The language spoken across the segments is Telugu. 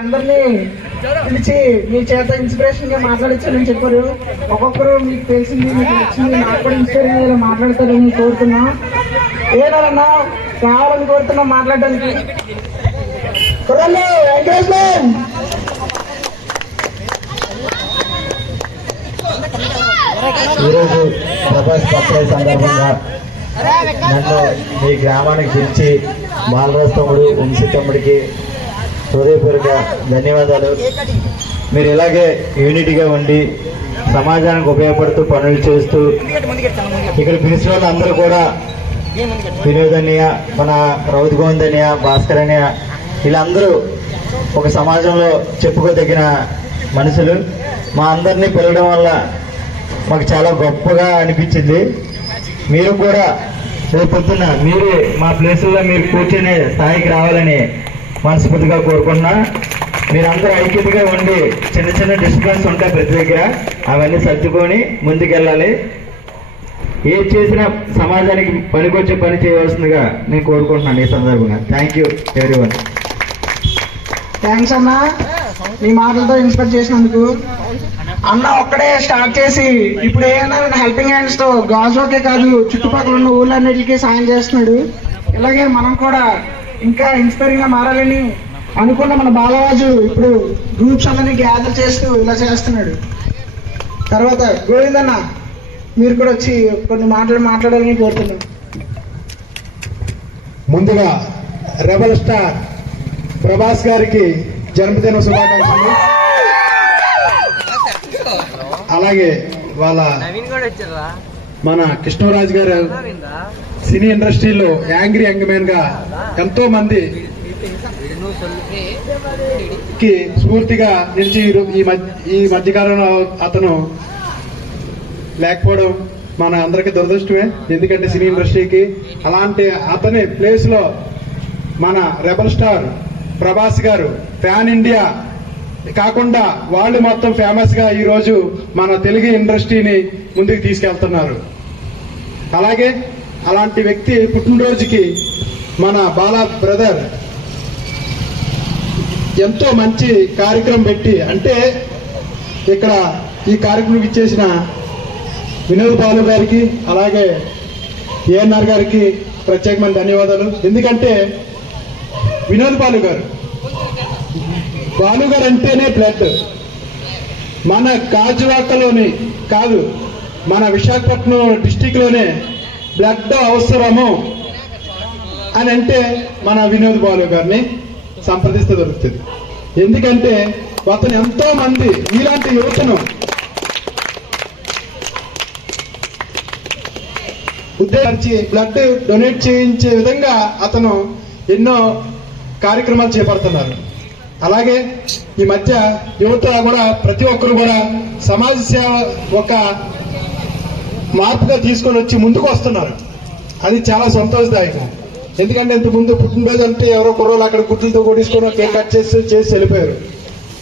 అందరినీ పిలిచి మీ చేత ఇన్స్పిరేషన్గా మాట్లాడించారని చెప్పారు. ఒక్కొక్కరు మీకు తెలిసింది మీకు నచ్చింది నాకు కూడా ఇన్స్పైర్ అయ్యేలా మాట్లాడతారని కోరుతున్నా. ఏదన్నా కావాలని కోరుతున్నా మాట్లాడడానికి. కుర్రాళ్ళు, ఎంకరేజ్మెంట్ ఈరోజు ప్రభాస్ బర్త్డే సందర్భంగా నన్ను మీ గ్రామానికి పిలిచి మాలరాజ్ తమ్ముడు వంశీ తమ్ముడికి హృదయపూర్వక ధన్యవాదాలు. మీరు ఇలాగే యూనిటీగా ఉండి సమాజానికి ఉపయోగపడుతూ పనులు చేస్తూ ఇక్కడ పిలిచిన వాళ్ళందరూ కూడా వినోద్ అన్నయ్య మన రౌత్ గోవింద్ అన్నయ్య భాస్కర్ అన్నయ్య వీళ్ళందరూ ఒక సమాజంలో చెప్పుకోదగిన మనుషులు. మా అందరినీ పిలవడం వల్ల మాకు చాలా గొప్పగా అనిపించింది. మీరు కూడా రేపు పొద్దున్న మీరు మా ప్లేసుల్లో మీరు కూర్చునే స్థాయికి రావాలని మనస్ఫూర్తిగా కోరుకున్నా మీరందరూ ఐక్యతగా ఉండి చిన్న చిన్న డిస్టర్బెన్స్ ఉంటాయి ప్రతి దగ్గర. అవన్నీ సర్దుకొని ముందుకెళ్ళాలి. ఏం చేసినా సమాజానికి పనికొచ్చే పని చేయవలసిందిగా నేను కోరుకుంటున్నాను ఈ సందర్భంగా. థ్యాంక్ యూ ఎవ్రీవన్ థ్యాంక్స్ అన్న. మీ మాటలతో ఇన్స్పైర్ చేసినందుకు. అన్న ఒక్కడే స్టార్ట్ చేసి ఇప్పుడు ఏమైనా హెల్పింగ్ హ్యాండ్స్తో గాజులోకే కాదు చుట్టుపక్కల ఉన్న ఊళ్ళన్నిటికీ సాయం చేస్తున్నాడు. ఇలాగే మనం కూడా ఇంకా ఇన్స్పైరింగ్గా మారాలని అనుకున్న మన బాలరాజు ఇప్పుడు గ్రూప్స్ అందరినీ గ్యాదర్ చేస్తూ ఇలా చేస్తున్నాడు. తర్వాత గోవిందన్న మీరు కూడా వచ్చి కొన్ని మాటలు మాట్లాడాలని కోరుతున్నాను ముందుగా రెబల్ స్టార్ ప్రభాస్ గారికి జన్మదిన శుభాకాంక్షలు. అలాగే వాళ్ళ మన కృష్ణరాజు గారు సినీ ఇండస్ట్రీలో యాంగ్రీ యంగ్ మ్యాన్గా ఎంతో మంది కి స్ఫూర్తిగా నిలిచి ఈ ఈ మధ్య ఈ మధ్యకాలంలో అతను లేకపోవడం మన అందరికి దురదృష్టమే. ఎందుకంటే సినీ ఇండస్ట్రీకి అలాంటి అతని ప్లేస్లో మన రెబల్ స్టార్ ప్రభాస్ గారు ఫ్యాన్ ఇండియా కాకుండా వాళ్ళు మొత్తం ఫేమస్గా ఈరోజు మన తెలుగు ఇండస్ట్రీని ముందుకు తీసుకెళ్తున్నారు. అలాగే అలాంటి వ్యక్తి పుట్టినరోజుకి మన బాలా బ్రదర్ ఎంతో మంచి కార్యక్రమం పెట్టి అంటే ఇక్కడ ఈ కార్యక్రమం ఇచ్చేసిన వినోద్ బాలు గారికి అలాగే ఏఎన్ఆర్ గారికి ప్రత్యేకమైన ధన్యవాదాలు. ఎందుకంటే వినోద్ బాలు గారు బాలు గారు అంటేనే బ్లడ్. మన కాజువాకలోని కాదు మన విశాఖపట్నం డిస్టిక్లోనే బ్లడ్ అవసరము అని అంటే మన వినోద్ బాలు గారిని సంప్రదిస్తే దొరుకుతుంది. ఎందుకంటే అతను ఎంతో మంది ఇలాంటి యువతను ఉద్దేశించి బ్లడ్ డొనేట్ చేయించే విధంగా అతను ఎన్నో కార్యక్రమాలు చేపడుతున్నారు. అలాగే ఈ మధ్య యువత కూడా ప్రతి ఒక్కరు కూడా సమాజ సేవ ఒక మార్పుగా తీసుకొని వచ్చి ముందుకు వస్తున్నారు. అది చాలా సంతోషదాయకం. ఎందుకంటే ఇంత ముందు పుట్టినరోజు అంటే ఎవరో కుర్రోలు అక్కడ గుడ్లతో కొట్టించుకొని కేక్ కట్ చేసి చేసి వెళ్ళిపోయారు.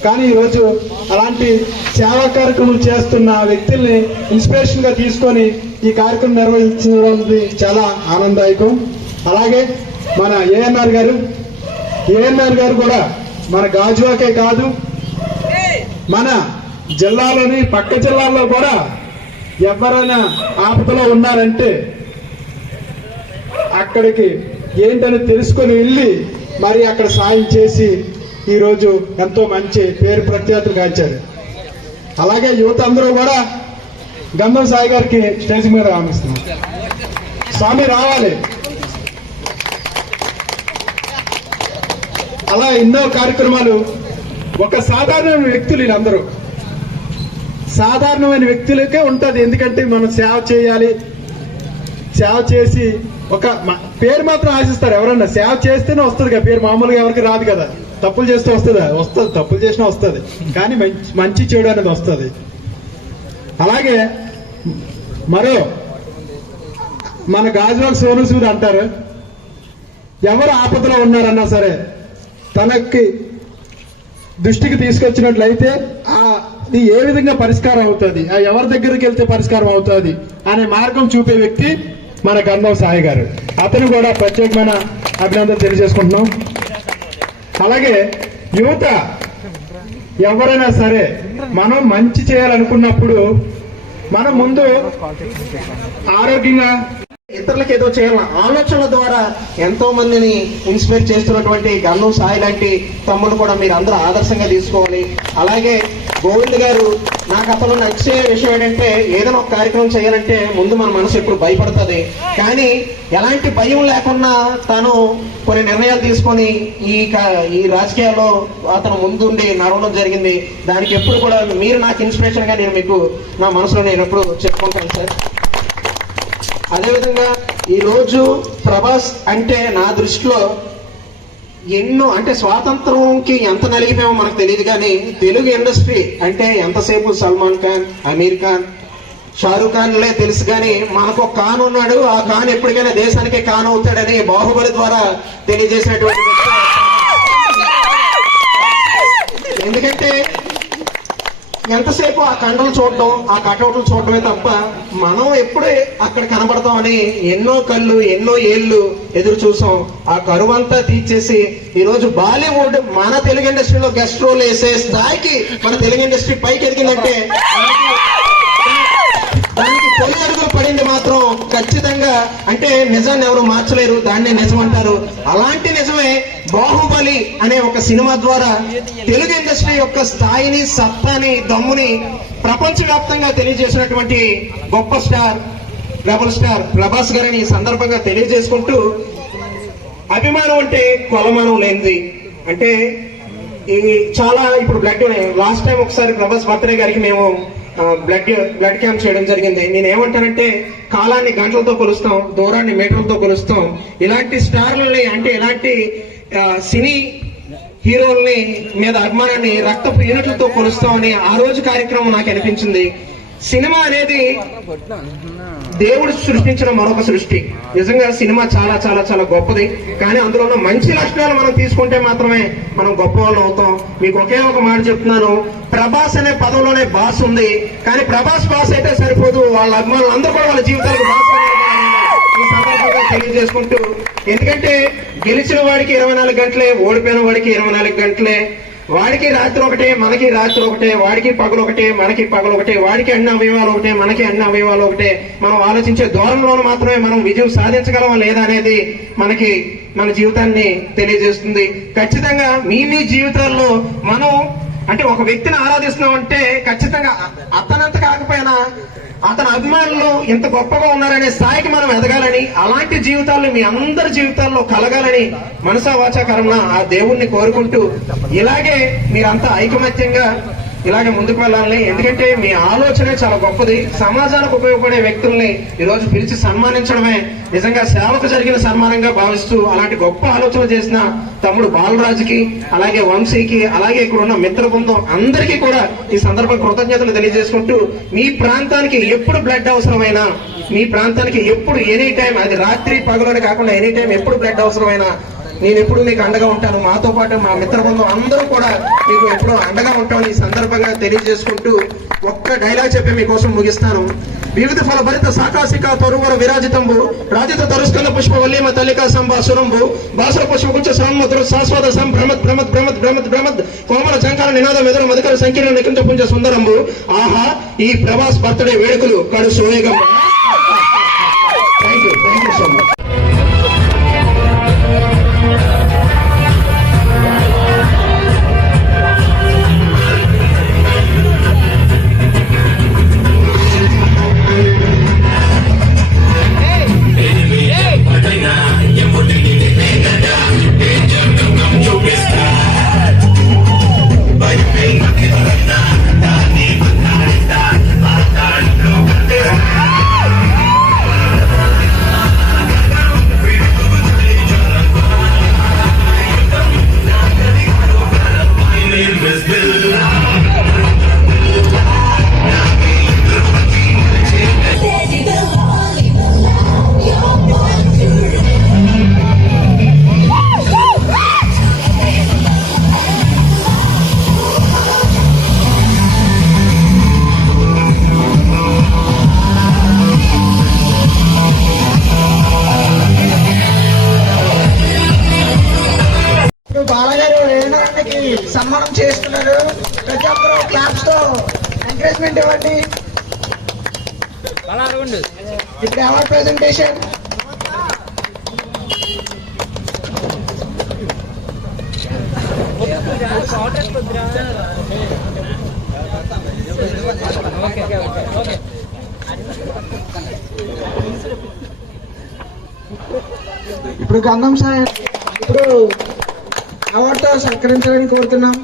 కానీ ఈరోజు అలాంటి సేవా కార్యక్రమం చేస్తున్న వ్యక్తుల్ని ఇన్స్పిరేషన్గా తీసుకొని ఈ కార్యక్రమం నిర్వహించడం అనేది చాలా ఆనందదాయకం. అలాగే మన ఏఎన్ఆర్ గారు ఏఎన్ఆర్ గారు కూడా మన గాజువాకే కాదు మన జిల్లాలోని పక్క జిల్లాల్లో కూడా ఎవరైనా ఆపదలో ఉన్నారంటే అక్కడికి ఏంటని తెలుసుకొని వెళ్ళి మరి అక్కడ సాయం చేసి ఈరోజు ఎంతో మంచి పేరు ప్రఖ్యాతులు గాంచారు. అలాగే యువత అందరూ కూడా గంధం సాయి గారికి స్టేజ్ మీద రామిస్తున్నారు స్వామి రావాలి. అలా ఎన్నో కార్యక్రమాలు ఒక సాధారణ వ్యక్తులు వీళ్ళందరూ. సాధారణమైన వ్యక్తులకే ఉంటుంది. ఎందుకంటే మనం సేవ చేయాలి. సేవ చేసి ఒక పేరు మాత్రం ఆశిస్తారు ఎవరన్నా. సేవ చేస్తేనే వస్తుంది కదా. పేరు మామూలుగా ఎవరికి రాదు కదా. తప్పులు చేస్తే వస్తుందా? వస్తుంది. తప్పులు చేసినా వస్తుంది. కానీ మంచి మంచి చెడు అనేది వస్తుంది. అలాగే మరో మన గాజువాల్ సోను సూద్ అంటారు. ఎవరు ఆపదలో ఉన్నారన్నా సరే తనకి దృష్టికి తీసుకొచ్చినట్లయితే ఆ ఇది ఏ విధంగా పరిష్కారం అవుతుంది? ఆ ఎవరి దగ్గరికి వెళ్తే పరిష్కారం అవుతుంది? అనే మార్గం చూపే వ్యక్తి మన గంధం సాయి గారు. అతను కూడా ప్రత్యేకమైన అభినందన తెలియజేసుకుంటున్నాం. అలాగే యువత ఎవరైనా సరే మనం మంచి చేయాలనుకున్నప్పుడు మనం ముందు ఆరోగ్యంగా ఇతరులకు ఏదో చేయాల ఆలోచనల ద్వారా ఎంతో మందిని ఇన్స్పైర్ చేస్తున్నటువంటి గన్ను సాయి లాంటి తమ్ముడు కూడా మీరు అందరూ ఆదర్శంగా తీసుకోవాలి. అలాగే గోవింద్ గారు నాకు అసలు నచ్చే విషయం ఏంటంటే ఏదైనా ఒక కార్యక్రమం చేయాలంటే ముందు మన మనసు ఎప్పుడు భయపడుతుంది. కానీ ఎలాంటి భయం లేకుండా తను కొన్ని నిర్ణయాలు తీసుకొని ఈ ఈ రాజకీయాల్లో అతను ముందుండి నడవడం జరిగింది. దానికి ఎప్పుడు కూడా మీరు నాకు ఇన్స్పిరేషన్గా నేను మీకు నా మనసులో నేను ఎప్పుడు చెప్పుకుంటాను సార్. అదేవిధంగా ఈరోజు ప్రభాస్ అంటే నా దృష్టిలో ఎన్నో అంటే స్వాతంత్రంకి ఎంత నలిగిపోయామో మనకు తెలియదు కానీ తెలుగు ఇండస్ట్రీ అంటే ఎంతసేపు సల్మాన్ ఖాన్ అమీర్ ఖాన్ షారూక్ ఖాన్లే తెలుసు కానీ మనకు ఒక ఖాన్ ఉన్నాడు. ఆ ఖాన్ ఎప్పటికైనా దేశానికే ఖాన్ అవుతాడని బాహుబలి ద్వారా తెలియజేసినటువంటి ఎందుకంటే ఎంతసేపు ఆ కండలు చూడడం ఆ కటౌట్లు చూడడమే తప్ప మనం ఎప్పుడే అక్కడ కనబడతామని ఎన్నో కళ్ళు ఎన్నో ఏళ్ళు ఎదురు చూసాం. ఆ కరువంతా తీర్చేసి ఈరోజు బాలీవుడ్ మన తెలుగు ఇండస్ట్రీలో గెస్ట్ రోల్ వేసే స్థాయికి మన తెలుగు ఇండస్ట్రీ పైకి ఎదిగిందంటే దానికి తొలి అడుగులు పడింది మాత్రం ఖచ్చితంగా అంటే నిజాన్ని ఎవరు మార్చలేరు దాన్ని నిజం అంటారు అలాంటి నిజమే బాహుబలి అనే ఒక సినిమా ద్వారా తెలుగు ఇండస్ట్రీ యొక్క స్థాయిని సత్తాని దమ్ముని ప్రపంచవ్యాప్తంగా తెలియజేసినటువంటి గొప్ప స్టార్ రెబల్ స్టార్ ప్రభాస్ గారిని ఈ సందర్భంగా తెలియజేసుకుంటూ అభిమానం అంటే కొలమానం లేనిది. అంటే ఈ చాలా ఇప్పుడు బ్లడ్ లాస్ట్ టైం ఒకసారి ప్రభాస్ బర్త్డే గారికి మేము బ్లడ్ బ్లడ్ క్యాంప్ చేయడం జరిగింది. నేను ఏమంటానంటే కాలాన్ని గంటలతో కొలుస్తాం దూరాన్ని మీటర్లతో కొలుస్తాం. ఇలాంటి స్టార్లని అంటే ఇలాంటి సినీ హీరోల్ని మీద అభిమానాన్ని రక్తపు యూనిట్లతో కొలుస్తామని ఆ రోజు కార్యక్రమం నాకు అనిపించింది. సినిమా అనేది దేవుడు సృష్టించిన మరొక సృష్టి. నిజంగా సినిమా చాలా చాలా చాలా గొప్పది. కానీ అందులో ఉన్న మంచి లక్షణాలు మనం తీసుకుంటే మాత్రమే మనం గొప్ప వాళ్ళు అవుతాం. మీకు ఒకే ఒక మాట చెప్తున్నాను. ప్రభాస్ అనే పదంలోనే బాస్ ఉంది. కానీ ప్రభాస్ బాస్ అయితే సరిపోదు. వాళ్ళ అభిమానులు అందరూ కూడా వాళ్ళ జీవితాలకు బాస్ తెలియజేసుకుంటూ ఎందుకంటే గెలిచిన వాడికి ఇరవై నాలుగు గంటలే ఓడిపోయిన వాడికి ఇరవై నాలుగు గంటలే. వాడికి రాత్రి ఒకటే మనకి రాత్రి ఒకటే వాడికి పగలు ఒకటే మనకి పగలు ఒకటే వాడికి అన్ని అవయవాలు ఒకటే మనకి అన్ని అవయవాలు ఒకటే. మనం ఆలోచించే దూరంలోనూ మాత్రమే మనం విజయం సాధించగలమా లేదా అనేది మనకి మన జీవితాన్ని తెలియజేస్తుంది. ఖచ్చితంగా మీ మీ జీవితాల్లో మనం అంటే ఒక వ్యక్తిని ఆరాధిస్తున్నాం అంటే ఖచ్చితంగా అతనంత కాకపోయినా అతని అభిమానులు ఇంత గొప్పగా ఉన్నారనే స్థాయికి మనం ఎదగాలని అలాంటి జీవితాలు మీ అందరి జీవితాల్లో కలగాలని మనసా వాచా ఆ దేవుణ్ణి కోరుకుంటూ ఇలాగే మీరంతా ఐకమత్యంగా ఇలాగే ముందుకు వెళ్ళాలని. ఎందుకంటే మీ ఆలోచనే చాలా గొప్పది. సమాజానికి ఉపయోగపడే వ్యక్తుల్ని ఈరోజు పిలిచి సన్మానించడమే నిజంగా సేవకు జరిగిన సన్మానంగా భావిస్తూ అలాంటి గొప్ప ఆలోచన చేసిన తమ్ముడు బాలరాజుకి అలాగే వంశీకి అలాగే ఇక్కడ ఉన్న మిత్ర బృందం అందరికీ కూడా ఈ సందర్భం కృతజ్ఞతలు తెలియజేసుకుంటూ మీ ప్రాంతానికి ఎప్పుడు బ్లడ్ అవసరమైనా మీ ప్రాంతానికి ఎప్పుడు ఎనీ టైం అది రాత్రి పగలని కాకుండా ఎనీ టైం ఎప్పుడు బ్లడ్ అవసరమైనా నేను ఎప్పుడు మీకు అండగా ఉంటాను. మాతో పాటు మా మిత్ర బృందం అందరూ కూడా మీకు ఎప్పుడూ అండగా ఉంటామని ఈ సందర్భంగా తెలియజేసుకుంటూ ఒక్క డైలాగ్ చెప్పి మీకోసం ముగిస్తాను. వివిధ ఫల భరిత సాకాశిక తరువర విరాజితంబు రాజిత తరుస్కంద పుష్ప వల్లీమ తల్లికా సంభా సురంబు బాసుర పుష్ప గుచ్చ సంమధుర శాశ్వత సం భ్రమత్ భ్రమత్ భ్రమత్ భ్రమత్ భ్రమత్ కోమల చంకాల నినాదం ఎదురు మధుకర సంకీర్ణ నికుంజ పుంజ సుందరంబు. ఆహా ఈ ప్రభాస్ బర్త్డే వేడుకలు కడు సువేగం thank you thank you so much చేస్తున్నారు ప్రతి ఒక్కరు క్లాప్స్తో ఎంకరేజ్మెంట్ ఇవ్వండి ఇప్పుడు అవార్డ్ ప్రెజెంటేషన్ ఇప్పుడు గంధం సార్ ఇప్పుడు అవార్డుతో సత్కరించాలని కోరుతున్నాం.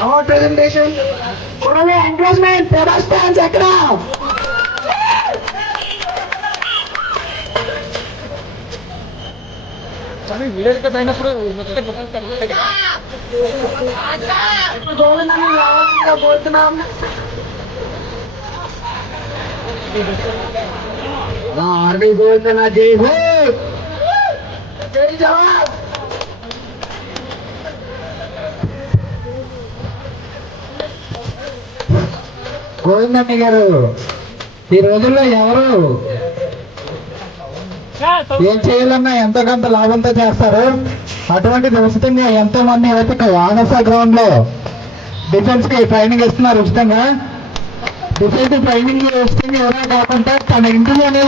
అవార్డ్ ప్రెజెంటేషన్ చూడలే ఎంకరేజ్మెంట్ ప్రభాస్ ఫ్యాన్స్ ఎక్కడ ఇప్పుడు గోవిందాన్ని రావాల్సిందిగా కోరుతున్నాం ఆర్మీ గోవిందన జై హో జై జవాన్. గారు ఈ రోజుల్లో ఎవరు? ఏం చేయాలన్నా ఎంతో కొంత లాభంతో చేస్తారు? అటువంటిది ఉచితంగా ఎంతో మంది అయితే ఆనస గ్రౌండ్లో డిఫెన్స్కి ట్రైనింగ్ ఇస్తున్నారు ఉచితంగా. డిఫెన్స్ ట్రైనింగ్ ఉచితంగా ఎవరే కాకుండా తన ఇంటిలోనే